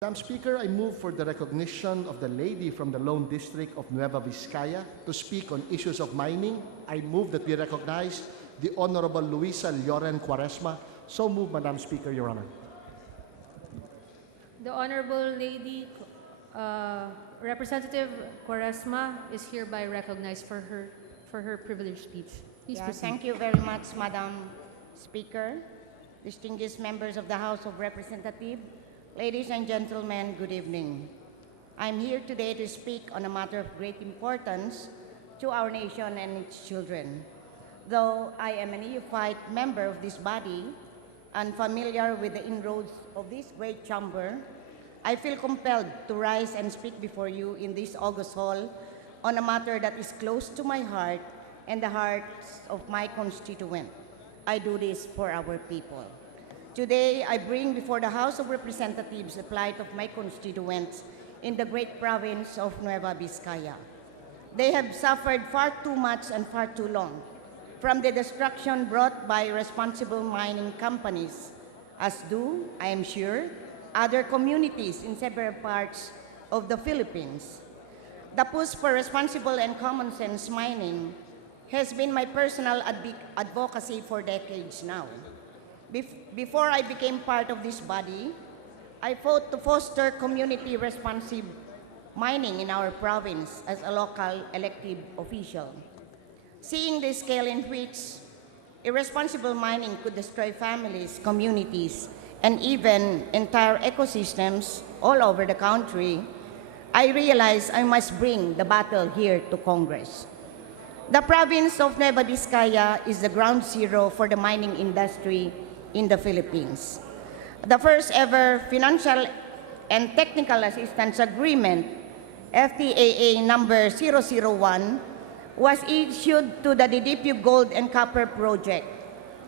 Madam Speaker, I move for the recognition of the lady from the Lone District of Nueva Vizcaya to speak on issues of mining. I move that we recognize the Honorable Luisa Cuaresma. So move, Madam Speaker, Your Honor. The Honorable Lady Representative Cuaresma is hereby recognized for her privileged speech. Please proceed. Thank you very much, Madam Speaker, distinguished members of the House of Representatives, ladies and gentlemen, good evening. I'm here today to speak on a matter of great importance to our nation and its children. Though I am a neophyte member of this body and familiar with the inroads of this great chamber, I feel compelled to rise and speak before you in this august hall on a matter that is close to my heart and the hearts of my constituent. I do this for our people. Today, I bring before the House of Representatives the plight of my constituents in the great province of Nueva Vizcaya. They have suffered far too much and far too long from the destruction brought by responsible mining companies, as do, I am sure, other communities in several parts of the Philippines. The push for responsible and common sense mining has been my personal advocacy for decades now. Before I became part of this body, I fought to foster community-responsive mining in our province as a local elected official. Seeing the scale in which irresponsible mining could destroy families, communities, and even entire ecosystems all over the country, I realized I must bring the battle here to Congress. The province of Nueva Vizcaya is the ground zero for the mining industry in the Philippines. The first ever Financial and Technical Assistance Agreement, FTAA number 001, was issued to the DDPU Gold and Copper Project,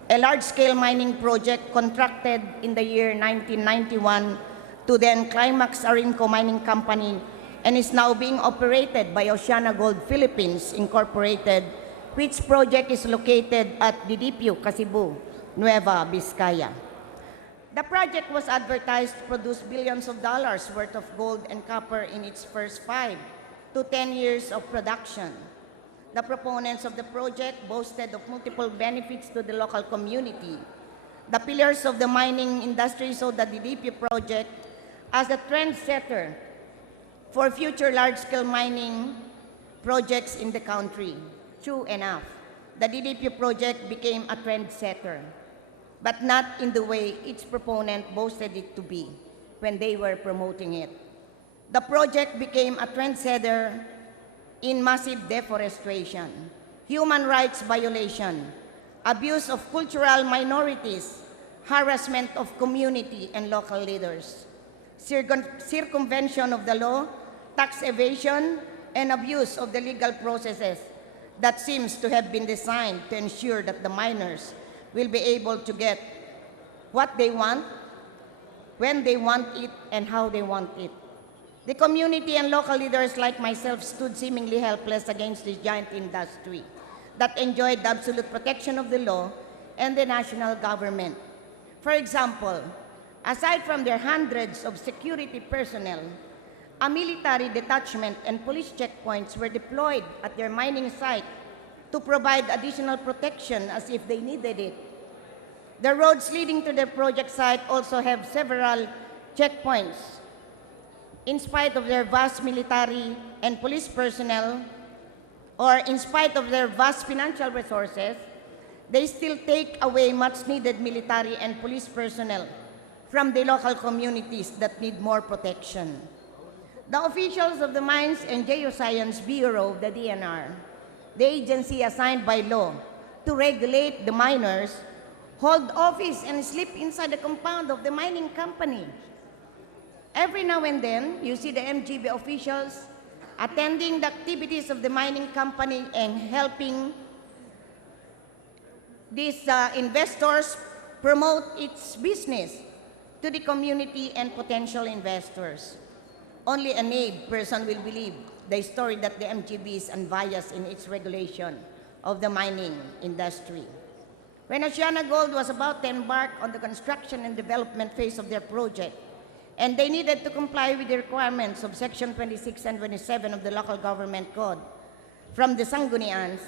a large-scale mining project contracted in the year 1991 to then Climax Arinco Mining Company and is now being operated by Oceana Gold Philippines Incorporated, which project is located at DDPU, Cebu, Nueva Vizcaya. The project was advertised to produce billions of dollars worth of gold and copper in its first 5 to 10 years of production. The proponents of the project boasted of multiple benefits to the local community. The pillars of the mining industry saw the DDP project as a trendsetter for future large-scale mining projects in the country. True enough, the DDP project became a trendsetter, but not in the way its proponent boasted it to be when they were promoting it. The project became a trendsetter in massive deforestation, human rights violation, abuse of cultural minorities, harassment of community and local leaders, circumvention of the law, tax evasion, and abuse of the legal processes that seems to have been designed to ensure that the miners will be able to get what they want, when they want it, and how they want it. The community and local leaders like myself stood seemingly helpless against this giant industry that enjoyed the absolute protection of the law and the national government. For example, aside from their hundreds of security personnel, a military detachment and police checkpoints were deployed at their mining site to provide additional protection as if they needed it. The roads leading to the project site also have several checkpoints. In spite of their vast military and police personnel, or in spite of their vast financial resources, they still take away much-needed military and police personnel from the local communities that need more protection. The officials of the Mines and Geoscience Bureau of the DNR, the agency assigned by law to regulate the miners, hold office and sleep inside the compound of the mining company. Every now and then, you see the MGB officials attending the activities of the mining company and helping these investors promote its business to the community and potential investors. Only a naive person will believe the story that the MGB is unbiased in its regulation of the mining industry. When Oceana Gold was about to embark on the construction and development phase of their project, and they needed to comply with the requirements of Section 26 and 27 of the Local Government Code from the Sanggunians,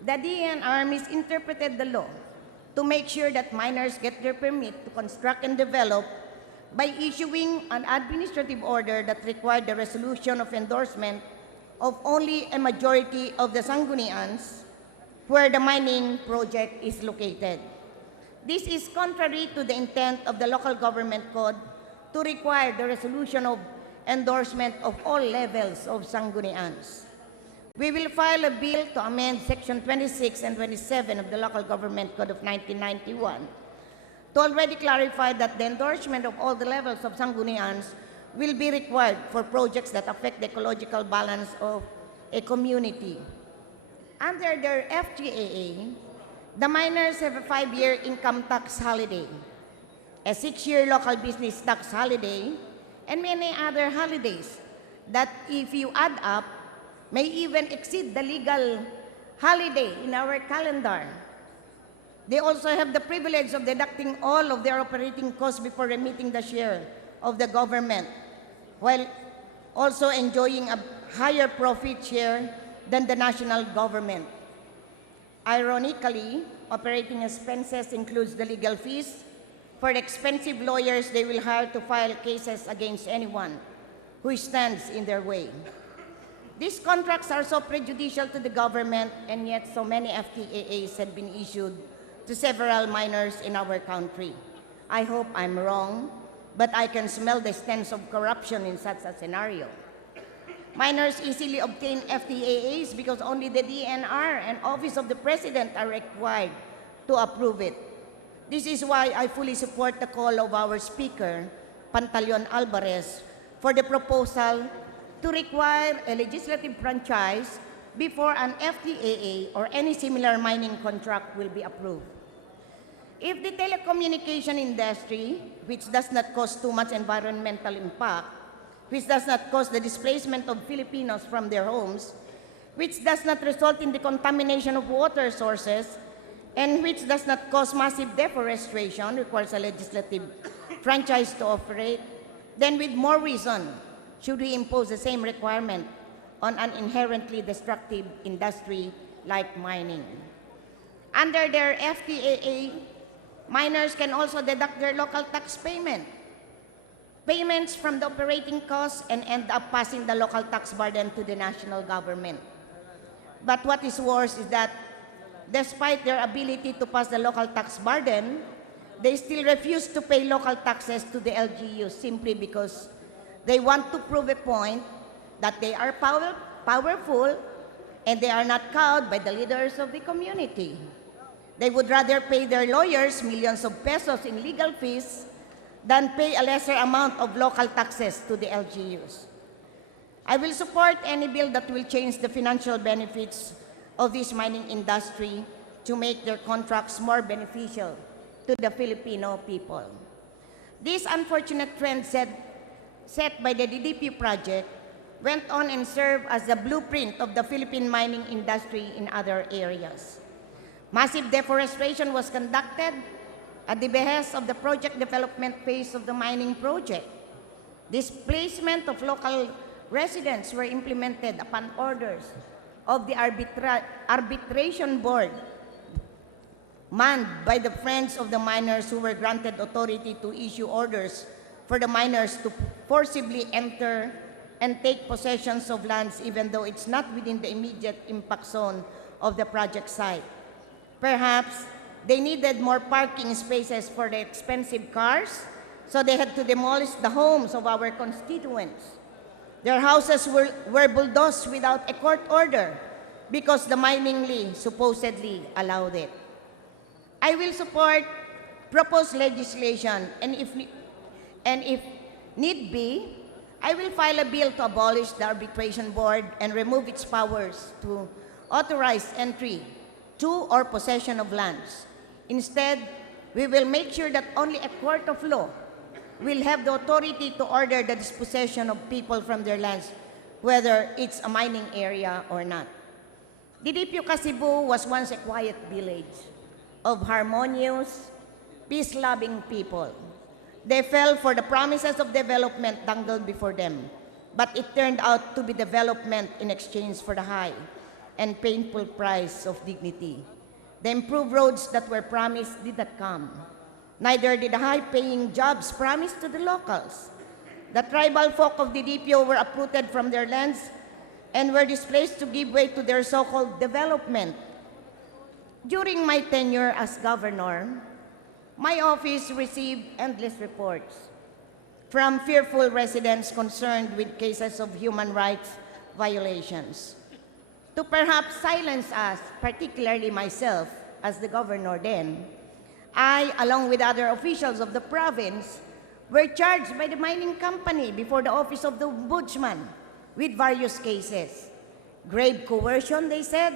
the DNR misinterpreted the law to make sure that minors get their permit to construct and develop by issuing an administrative order that required the resolution of endorsement of only a majority of the Sanggunians where the mining project is located. This is contrary to the intent of the Local Government Code to require the resolution of endorsement of all levels of Sanggunians. We will file a bill to amend Section 26 and 27 of the Local Government Code of 1991 to already clarify that the endorsement of all the levels of Sanggunians will be required for projects that affect the ecological balance of a community. Under their FTAA, the miners have a 5-year income tax holiday, a 6-year local business tax holiday, and many other holidays that, if you add up, may even exceed the legal holiday in our calendar. They also have the privilege of deducting all of their operating costs before remitting the share of the government, while also enjoying a higher profit share than the national government. Ironically, operating expenses includes the legal fees for the expensive lawyers they will hire to file cases against anyone who stands in their way. These contracts are so prejudicial to the government, and yet so many FTAAs have been issued to several miners in our country. I hope I'm wrong, but I can smell the stench of corruption in such a scenario. Miners easily obtain FTAAs because only the DNR and Office of the President are required to approve it. This is why I fully support the call of our Speaker, Pantaleon Alvarez, for the proposal to require a legislative franchise before an FTAA or any similar mining contract will be approved. If the telecommunication industry, which does not cause too much environmental impact, which does not cause the displacement of Filipinos from their homes, which does not result in the contamination of water sources, and which does not cause massive deforestation, requires a legislative franchise to operate, then with more reason should we impose the same requirement on an inherently destructive industry like mining. Under their FTAA, miners can also deduct their local tax payments from the operating costs, and end up passing the local tax burden to the national government. But what is worse is that despite their ability to pass the local tax burden, they still refuse to pay local taxes to the LGUs simply because they want to prove a point that they are powerful and they are not cowed by the leaders of the community. They would rather pay their lawyers millions of pesos in legal fees than pay a lesser amount of local taxes to the LGUs. I will support any bill that will change the financial benefits of this mining industry to make their contracts more beneficial to the Filipino people. This unfortunate trend set by the DDP project went on and served as the blueprint of the Philippine mining industry in other areas. Massive deforestation was conducted at the behest of the project development phase of the mining project. Displacement of local residents were implemented upon orders of the arbitration board manned by the friends of the miners who were granted authority to issue orders for the miners to forcibly enter and take possessions of lands even though it's not within the immediate impact zone of the project site. Perhaps they needed more parking spaces for their expensive cars, so they had to demolish the homes of our constituents. Their houses were bulldozed without a court order because the mining league supposedly allowed it. I will support proposed legislation, and if need be, I will file a bill to abolish the arbitration board and remove its powers to authorize entry to or possession of lands. Instead, we will make sure that only a court of law will have the authority to order the dispossession of people from their lands, whether it's a mining area or not. Didipio, Cebu was once a quiet village of harmonious, peace-loving people. They fell for the promises of development dangled before them, but it turned out to be development in exchange for the high and painful price of dignity. The improved roads that were promised did not come. Neither did the high-paying jobs promised to the locals. The tribal folk of the DPO were uprooted from their lands and were displaced to give way to their so-called development. During my tenure as governor, my office received endless reports from fearful residents concerned with cases of human rights violations. To perhaps silence us, particularly myself as the governor then, I, along with other officials of the province, were charged by the mining company before the office of the ombudsman with various cases. Grave coercion, they said.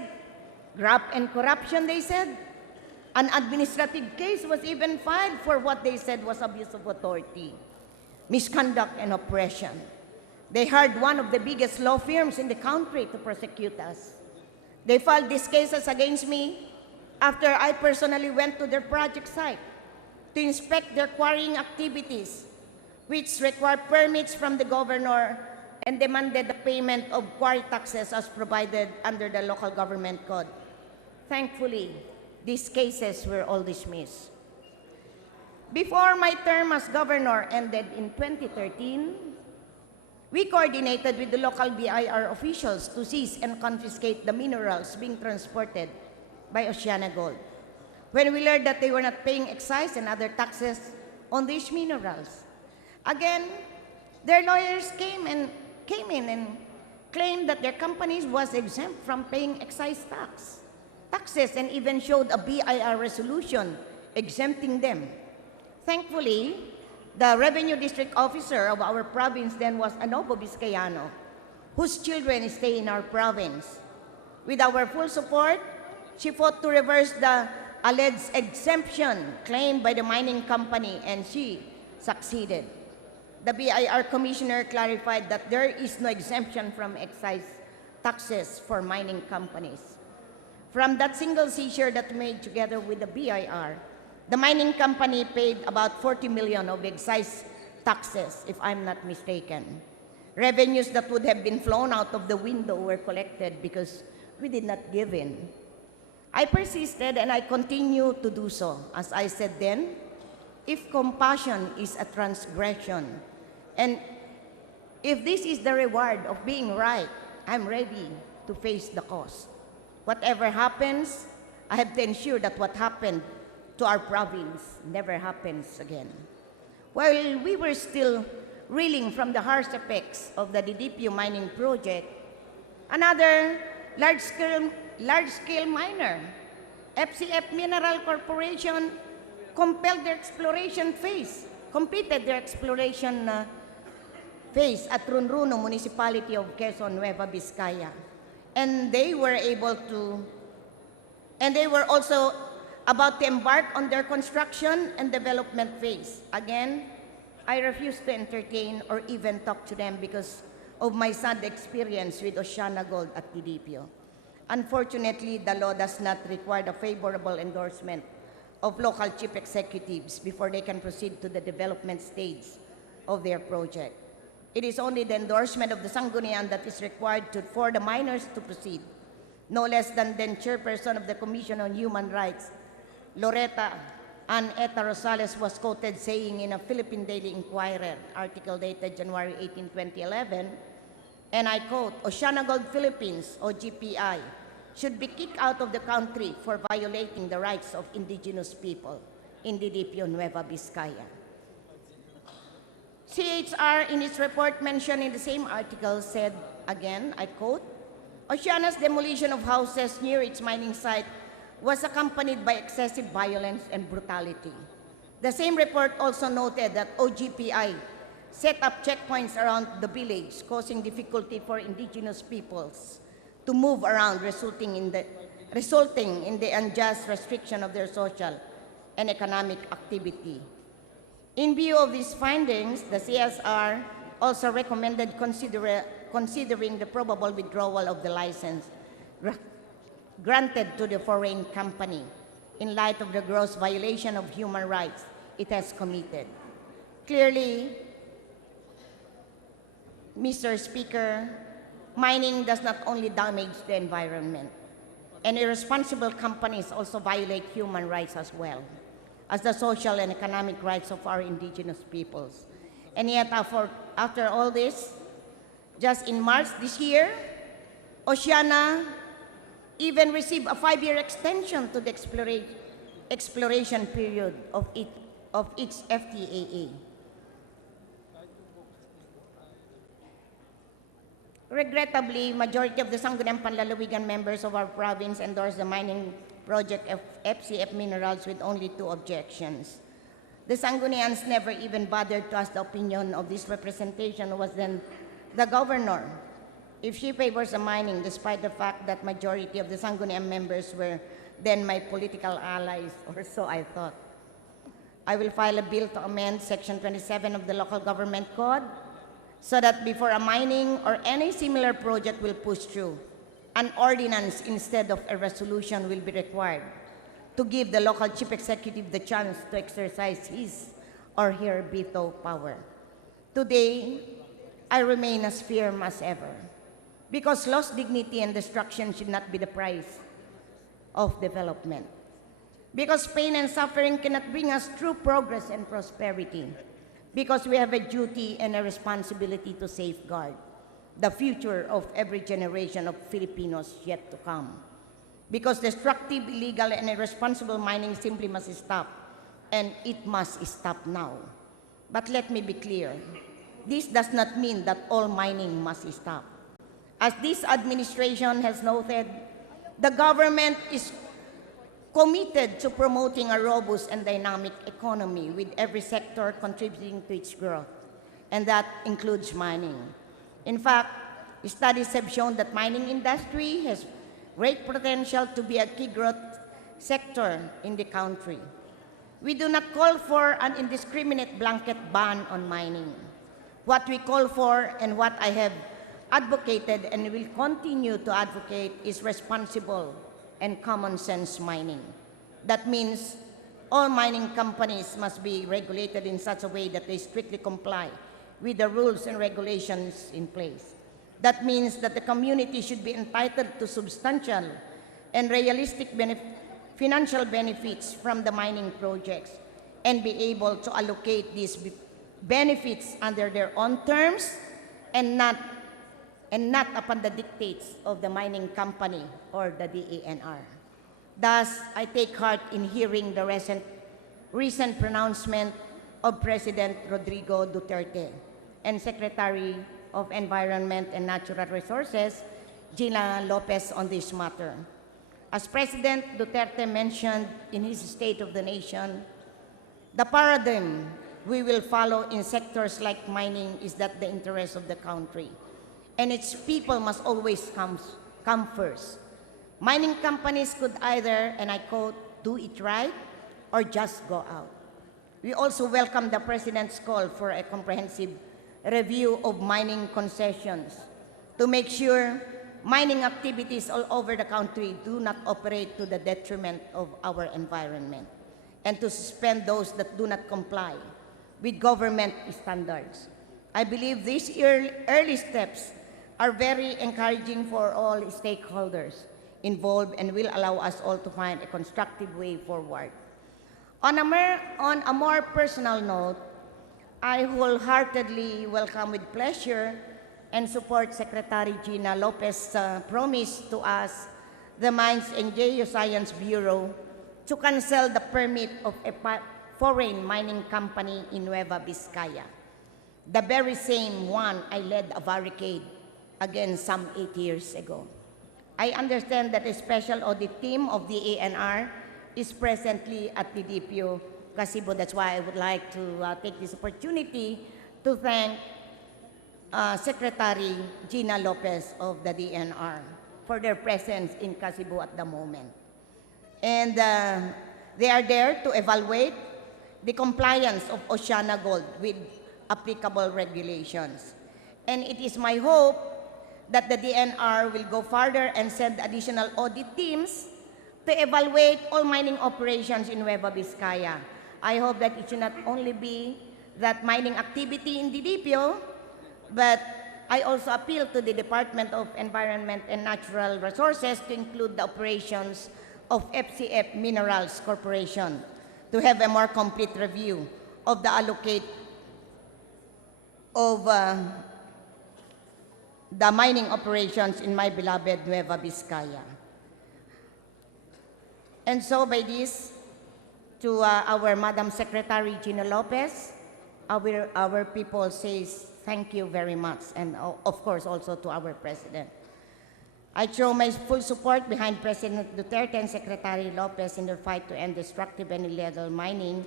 Graft and corruption, they said. An administrative case was even filed for what they said was abuse of authority, misconduct, and oppression. They hired one of the biggest law firms in the country to prosecute us. They filed these cases against me after I personally went to their project site to inspect their quarrying activities, which require permits from the governor and demanded the payment of quarry taxes as provided under the local government code. Thankfully, these cases were all dismissed. Before my term as governor ended in 2013, we coordinated with the local BIR officials to seize and confiscate the minerals being transported by OceanaGold. When we learned that they were not paying excise and other taxes on these minerals, again, their lawyers came in and claimed that their companies was exempt from paying excise taxes, and even showed a BIR resolution exempting them. Thankfully, the revenue district officer of our province then was a Novo Vizcayano, whose children stay in our province. With our full support, she fought to reverse the alleged exemption claimed by the mining company, and she succeeded. The BIR commissioner clarified that there is no exemption from excise taxes for mining companies. From that single seizure that we made together with the BIR, the mining company paid about 40 million of excise taxes, if I'm not mistaken. Revenues that would have been flown out of the window were collected because we did not give in. I persisted and I continue to do so. As I said then, if compassion is a transgression, and if this is the reward of being right, I'm ready to face the cost. Whatever happens, I have to ensure that what happened to our province never happens again. While we were still reeling from the harsh effects of the DDPO mining project, another large-scale miner, FCF Mineral Corporation, completed their exploration phase at Runruno Municipality of Quezon, Nueva Vizcaya. And they were also about to embark on their construction and development phase. Again, I refuse to entertain or even talk to them because of my sad experience with OceanaGold at DDPO. Unfortunately, the law does not require the favorable endorsement of local chief executives before they can proceed to the development stage of their project. It is only the endorsement of the Sangguniang that is required for the miners to proceed. No less than the chairperson of the Commission on Human Rights, Loretta Ann Eta Rosales, was quoted saying in a Philippine Daily Inquirer article dated January 18, 2011, and I quote, "OceanaGold Philippines, o GPI, should be kicked out of the country for violating the rights of indigenous people in DDPO Nueva Vizcaya." CHR, in its report mentioned in the same article, said, again, I quote, "Oceana's demolition of houses near its mining site was accompanied by excessive violence and brutality." The same report also noted that OGPI set up checkpoints around the village, causing difficulty for indigenous peoples to move around, resulting in the unjust restriction of their social and economic activity. In view of these findings, the CSR also recommended considering the probable withdrawal of the license granted to the foreign company in light of the gross violation of human rights it has committed. Clearly, Mr. Speaker, mining does not only damage the environment, and irresponsible companies also violate human rights as well as the social and economic rights of our indigenous peoples. And yet, after all this, just in March this year, Oceana even received a 5-year extension to the exploration period of its FTAA. Regrettably, majority of the Sangguniang Panlalawigan members of our province endorsed the mining project of FCF Minerals with only 2 objections. The Sanggunians never even bothered to ask the opinion of this representation was then the governor if she favors the mining, despite the fact that majority of the Sangguniang members were then my political allies, or so I thought. I will file a bill to amend Section 27 of the Local Government Code so that before a mining or any similar project will push through, an ordinance instead of a resolution will be required to give the local chief executive the chance to exercise his or her veto power. Today, I remain as firm as ever, because lost dignity and destruction should not be the price of development. Because pain and suffering cannot bring us true progress and prosperity. Because we have a duty and a responsibility to safeguard the future of every generation of Filipinos yet to come. Because destructive, illegal, and irresponsible mining simply must stop, and it must stop now. But let me be clear, this does not mean that all mining must stop. As this administration has noted, the government is committed to promoting a robust and dynamic economy with every sector contributing to its growth, and that includes mining. In fact, studies have shown that mining industry has great potential to be a key growth sector in the country. We do not call for an indiscriminate blanket ban on mining. What we call for and what I have advocated and will continue to advocate is responsible and common sense mining. That means all mining companies must be regulated in such a way that they strictly comply with the rules and regulations in place. That means that the community should be entitled to substantial and realistic financial benefits from the mining projects and be able to allocate these benefits under their own terms and not upon the dictates of the mining company or the DENR. Thus, I take heart in hearing the recent pronouncement of President Rodrigo Duterte and Secretary of Environment and Natural Resources, Gina Lopez, on this matter. As President Duterte mentioned in his State of the Nation, the paradigm we will follow in sectors like mining is that the interest of the country and its people must always come first. Mining companies could either, and I quote, do it right or just go out. We also welcome the President's call for a comprehensive review of mining concessions to make sure mining activities all over the country do not operate to the detriment of our environment and to suspend those that do not comply with government standards. I believe these early steps are very encouraging for all stakeholders involved and will allow us all to find a constructive way forward. On a more personal note, I wholeheartedly welcome with pleasure and support Secretary Gina Lopez's promise to us, the Mines and Geoscience Bureau, to cancel the permit of a foreign mining company in Nueva Vizcaya, the very same one I led a barricade against some 8 years ago. I understand that a special audit team of the ANR is presently at the DPO Kasibo. That's why I would like to take this opportunity to thank Secretary Gina Lopez of the DNR for their presence in Kasibo at the moment. And they are there to evaluate the compliance of Oceana Gold with applicable regulations. And it is my hope that the DNR will go further and send additional audit teams to evaluate all mining operations in Nueva Vizcaya. I hope that it should not only be that mining activity in DDPO, but I also appeal to the Department of Environment and Natural Resources to include the operations of FCF Minerals Corporation to have a more complete review of the allocate of the mining operations in my beloved Nueva Vizcaya. And so by this, to our Madam Secretary Gina Lopez, our people says thank you very much, and of course also to our President. I throw my full support behind President Duterte and Secretary Lopez in their fight to end destructive and illegal mining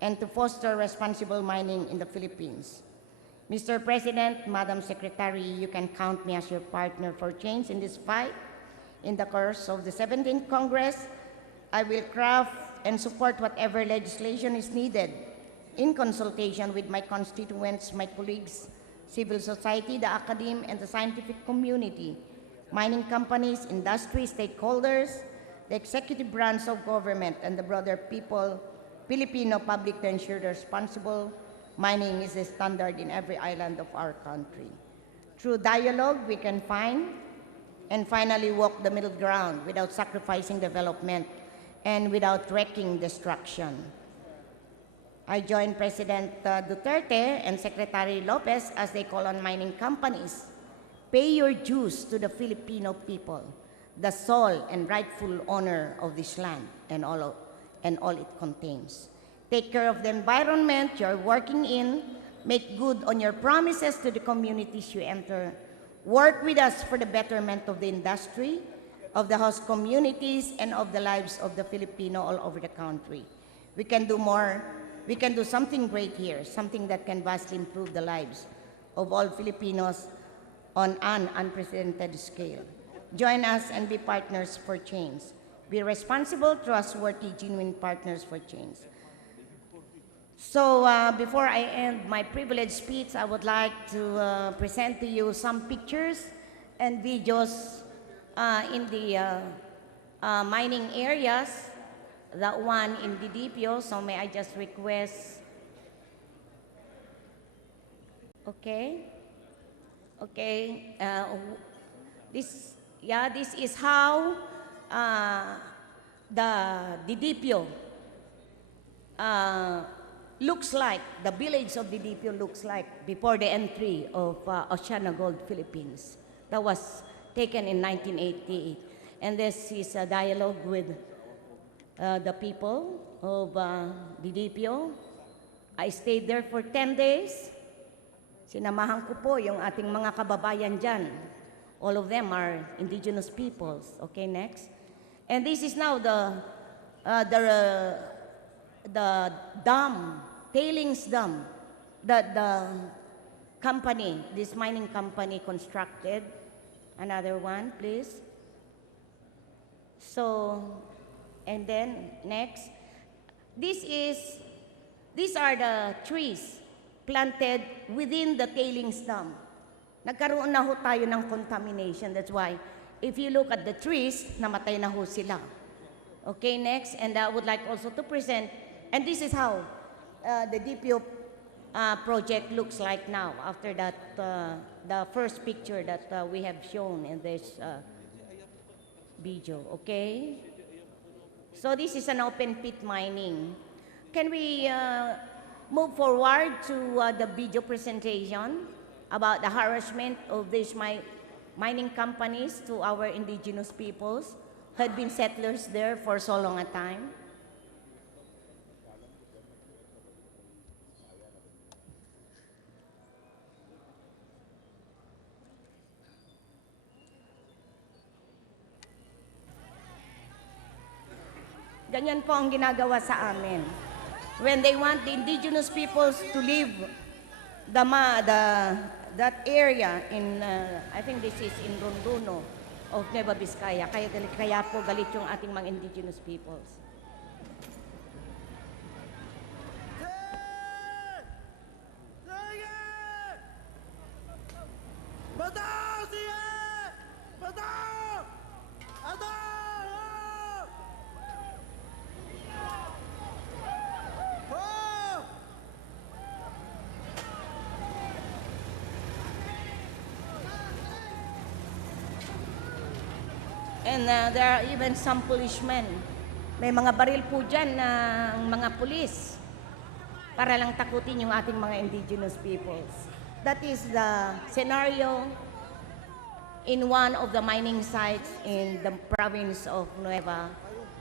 and to foster responsible mining in the Philippines. Mr. President, Madam Secretary, you can count me as your partner for change in this fight. In the course of the 17th Congress, I will craft and support whatever legislation is needed in consultation with my constituents, my colleagues, civil society, the academe, and the scientific community, mining companies, industry, stakeholders, the executive branch of government, and the broader Filipino public to ensure the responsible mining is a standard in every island of our country. Through dialogue, we can find and finally walk the middle ground without sacrificing development and without wrecking destruction. I join President Duterte and Secretary Lopez as they call on mining companies. Pay your dues to the Filipino people, the sole and rightful owner of this land and all it contains. Take care of the environment you're working in. Make good on your promises to the communities you enter. Work with us for the betterment of the industry, of the host communities, and of the lives of the Filipino all over the country. We can do more. We can do something great here, something that can vastly improve the lives of all Filipinos on an unprecedented scale. Join us and be partners for change. Be responsible, trustworthy, genuine partners for change. So before I end my privileged speech, I would like to present to you some pictures and videos in the mining areas, that one in DDPO. So may I just request, okay, this is how the DDPO looks like, the village of DDPO looks like before the entry of Oceana Gold Philippines. That was taken in 1988. And this is a dialogue with the people of DDPO. I stayed there for 10 days. Sinamahan ko po yung ating mga kababayan dyan. All of them are indigenous peoples. Okay, next. And this is now the dam, tailings dam, that the company, this mining company constructed. Another one, please. So, and then next, these are the trees planted within the tailings dam. Nagkaroon na ho tayo ng contamination. That's why, if you look at the trees, namatay na ho sila. Okay, next, and I would like also to present, and this is how the DPO project looks like now, after that, the first picture that we have shown in this video, okay? So this is an open pit mining. Can we move forward to the video presentation about the harassment of these mining companies to our indigenous peoples who had been settlers there for so long a time? Ganyan po ang ginagawa sa amin. When they want the indigenous peoples to leave that area in, I think this is in Rondono of Nueva Vizcaya. Kaya po galit yung ating mga indigenous peoples. And there are even some policemen. May mga baril po dyan ng mga pulis para lang takutin yung ating mga indigenous peoples. That is the scenario in one of the mining sites in the province of Nueva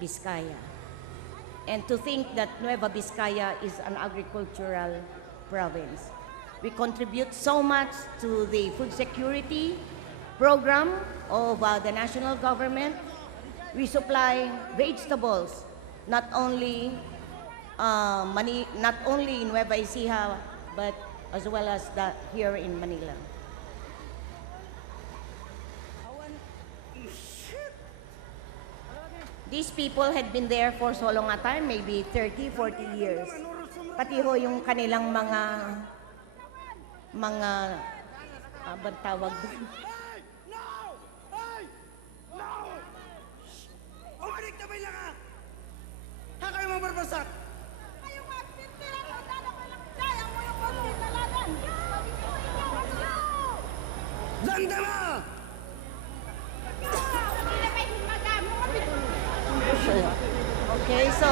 Vizcaya. And to think that Nueva Vizcaya is an agricultural province. We contribute so much to the food security program of the national government. We supply vegetables, not only not only in Nueva Ecija, but as well as here in Manila. These people had been there for so long a time, maybe 30, 40 years. Pati ho yung kanilang mga bang tawag doon? Umanik na ba lang ha? Ha kayo mga barbasak? Kayo nga, pintira ko, dala ko lang kaya mo yung pagkintalanan. Landa mo! Okay, so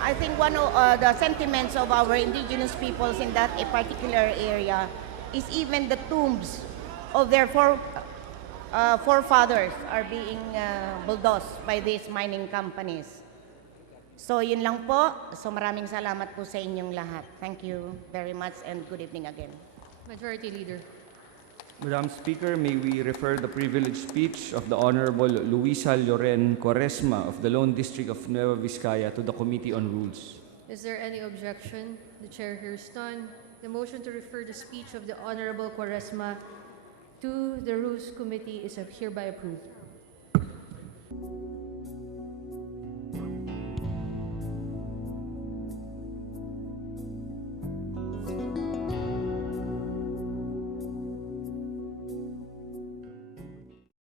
I think one of the sentiments of our indigenous peoples in that a particular area is even the tombs of their forefathers are being bulldozed by these mining companies. So yun lang po. So maraming salamat po sa inyong lahat. Thank you very much and good evening again. Majority Leader. Madam Speaker, may we refer the privileged speech of the Honorable Luisa Cuaresma of the Lone District of Nueva Vizcaya to the Committee on Rules. Is there any objection? The Chair hears none. The motion to refer the speech of the Honorable Cuaresma to the Rules Committee is hereby approved.